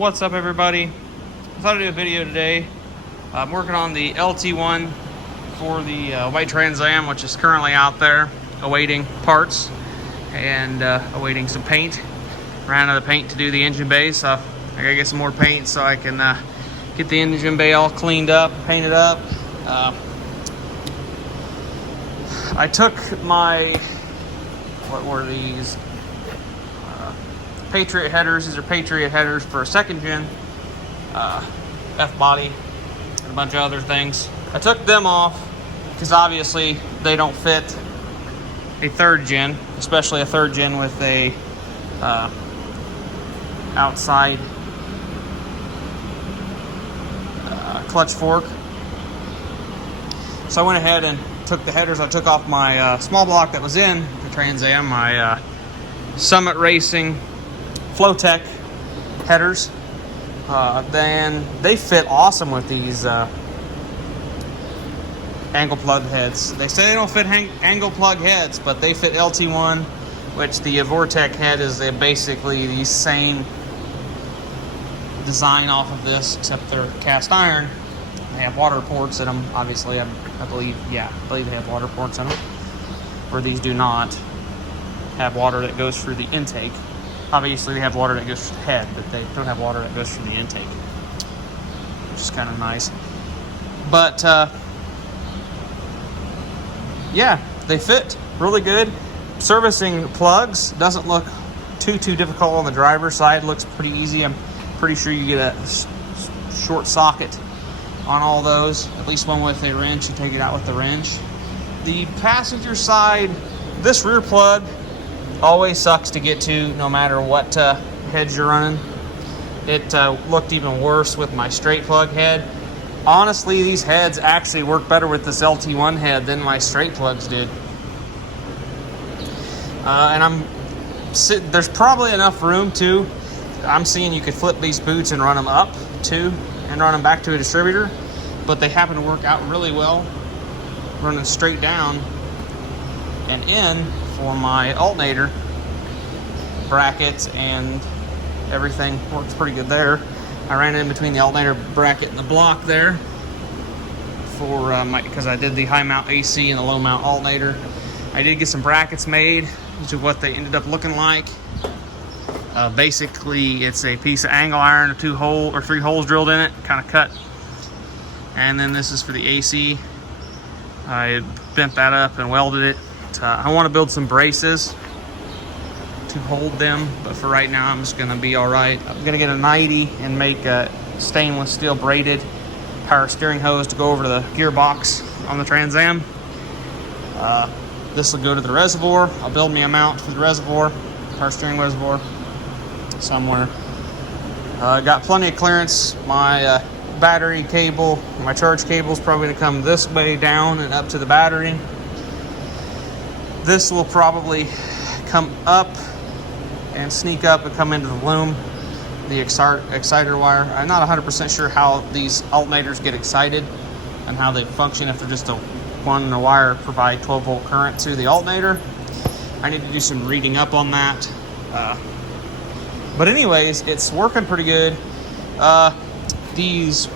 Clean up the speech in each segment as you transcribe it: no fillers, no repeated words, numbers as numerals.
What's up, everybody? I thought I'd do a video today. I'm working on the LT1 for the white Trans Am, which is currently out there awaiting parts and awaiting some paint. Ran out of paint to do the engine bay, so I gotta get some more paint so I can get the engine bay all cleaned up, painted up. I took my, what were these? Patriot headers. These are Patriot headers for a second gen F-body and a bunch of other things. I took them off because obviously they don't fit a third gen, especially a third gen with a outside clutch fork. So I went ahead and took the headers. I took off my small block that was in the Trans Am, my Summit Racing Flowtech headers. Then they fit awesome with these angle plug heads. They say they don't fit angle plug heads, but they fit LT1, which the Vortec head is basically the same design off of this, except they're cast iron. They have water ports in them, obviously. I believe they have water ports in them, where these do not have water that goes through the intake. Obviously, they have water that goes through the head, but they don't have water that goes through the intake, which is kind of nice. But yeah, they fit really good. Servicing plugs doesn't look too difficult on the driver's side. It looks pretty easy. I'm pretty sure you get a short socket on all those, at least one with a wrench. You take it out with the wrench. The passenger side, this rear plug always sucks to get to no matter what heads you're running. It looked even worse with my straight plug head. Honestly, these heads actually work better with this LT1 head than my straight plugs did. And there's probably enough room too. I'm seeing you could flip these boots and run them up too, and run them back to a distributor, but they happen to work out really well running straight down and in for my alternator brackets, and everything works pretty good there. I ran in between the alternator bracket and the block there for because I did the high mount AC and the low mount alternator. I did get some brackets made, which is what they ended up looking like. Basically, it's a piece of angle iron, 2 hole or 3 holes drilled in it, kind of cut. And then this is for the AC. I bent that up and welded it. I want to build some braces to hold them, but for right now I'm just going to be all right. I'm going to get a 90 and make a stainless steel braided power steering hose to go over to the gearbox on the Trans Am. This will go to the reservoir. I'll build me a mount for the reservoir, power steering reservoir somewhere. Got plenty of clearance. My battery cable, my charge cable is probably going to come this way down and up to the battery. This will probably come up and sneak up and come into the loom, the exciter wire. I'm not 100% sure how these alternators get excited and how they function, if they're just one wire provide 12 volt current to the alternator. I need to do some reading up on that. But anyways, it's working pretty good. These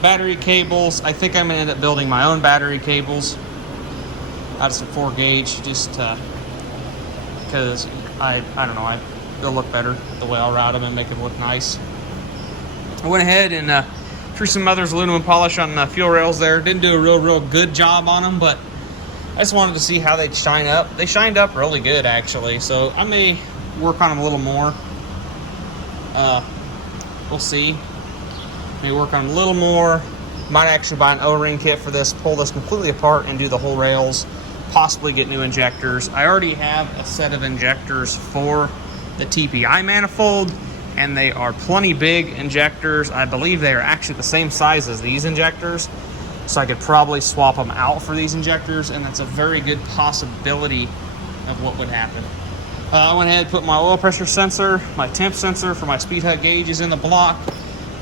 battery cables, I think I'm gonna end up building my own battery cables out of some 4 gauge, just because I don't know, they'll look better the way I'll route them and make them look nice. I went ahead and threw some Mother's aluminum polish on the fuel rails there. Didn't do a real good job on them, but I just wanted to see how they'd shine up. They shined up really good, actually, so I may work on them a little more. We'll see. May work on them a little more. Might actually buy an O-ring kit for this, pull this completely apart and do the whole rails, possibly get new injectors. I already have a set of injectors for the TPI manifold, and they are plenty big injectors. I believe they are actually the same size as these injectors, so I could probably swap them out for these injectors, and that's a very good possibility of what would happen. I went ahead and put my oil pressure sensor, my temp sensor for my speed hut gauges in the block.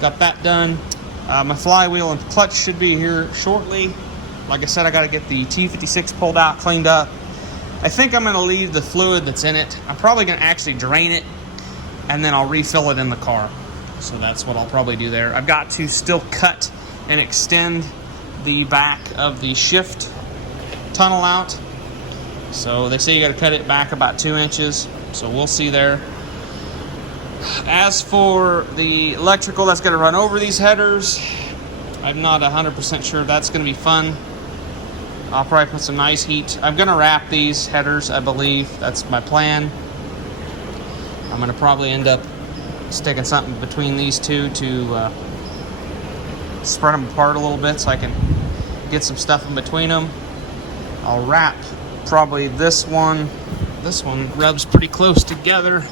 Got that done. My flywheel and clutch should be here shortly. Like I said, I got to get the T56 pulled out, cleaned up. I think I'm going to leave the fluid that's in it. I'm probably going to actually drain it and then I'll refill it in the car. So that's what I'll probably do there. I've got to still cut and extend the back of the shift tunnel out. So they say you got to cut it back about 2 inches. So we'll see there. As for the electrical that's going to run over these headers, I'm not 100% sure that's going to be fun. I'll probably put some nice heat. I'm going to wrap these headers, I believe. That's my plan. I'm going to probably end up sticking something between these two to spread them apart a little bit so I can get some stuff in between them. I'll wrap probably this one. This one rubs pretty close together.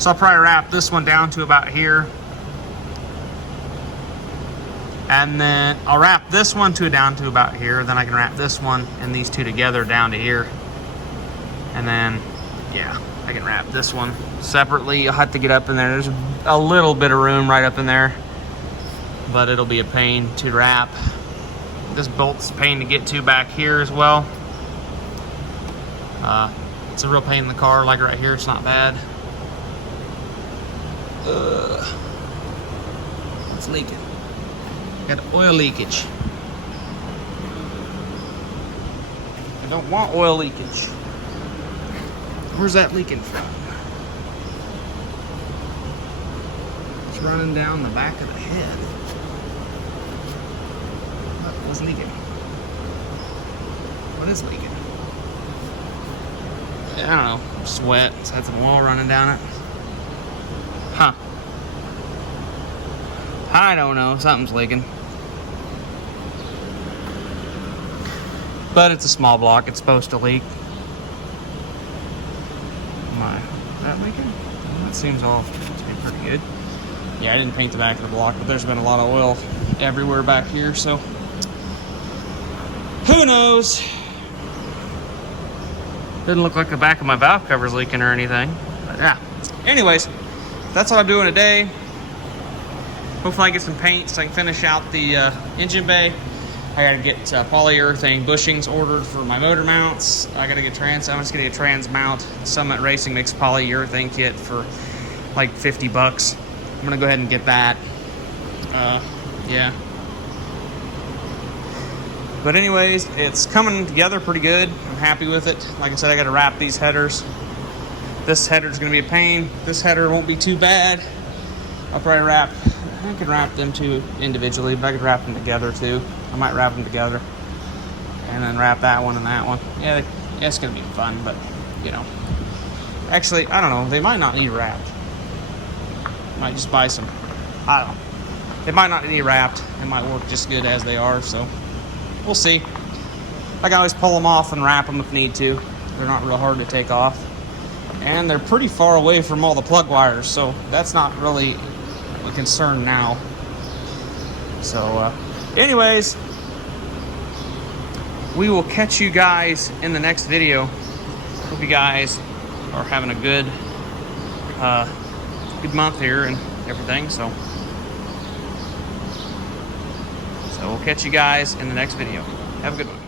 So I'll probably wrap this one down to about here. And then I'll wrap this one down to about here. Then I can wrap this one and these two together down to here. And then, yeah, I can wrap this one separately. I'll have to get up in there. There's a little bit of room right up in there, but it'll be a pain to wrap. This bolt's a pain to get to back here as well. It's a real pain in the car. Like right here, it's not bad. It's leaking. Got oil leakage. I don't want oil leakage. Where's that leaking from? It's running down the back of the head. What was leaking? What is leaking? I don't know. It's wet. It's had some oil running down it. Huh. I don't know. Something's leaking. But it's a small block. It's supposed to leak. Is that leaking? Well, that seems off to be pretty good. Yeah, I didn't paint the back of the block, but there's been a lot of oil everywhere back here, so who knows? Doesn't look like the back of my valve cover's leaking or anything. But yeah. Anyways, that's what I'm doing today. Hopefully I get some paint so I can finish out the engine bay. I gotta get polyurethane bushings ordered for my motor mounts. I gotta get I'm just gonna get a trans mount. Summit Racing makes polyurethane kit for like 50 bucks. I'm gonna go ahead and get that. Yeah. But anyways, it's coming together pretty good. I'm happy with it. Like I said, I gotta wrap these headers. This header's gonna be a pain. This header won't be too bad. I'll probably I could wrap them two individually, but I could wrap them together too. I might wrap them together and then wrap that one and that one. Yeah, it's gonna be fun, but you know. Actually, I don't know. They might not need wrapped. Might just buy some. I don't know. They might not need wrapped. It might work just good as they are, so we'll see. I can always pull them off and wrap them if need to. They're not real hard to take off. And they're pretty far away from all the plug wires, so that's not really a concern now. So, anyways, we will catch you guys in the next video. Hope you guys are having a good month here and everything. So we'll catch you guys in the next video. Have a good one.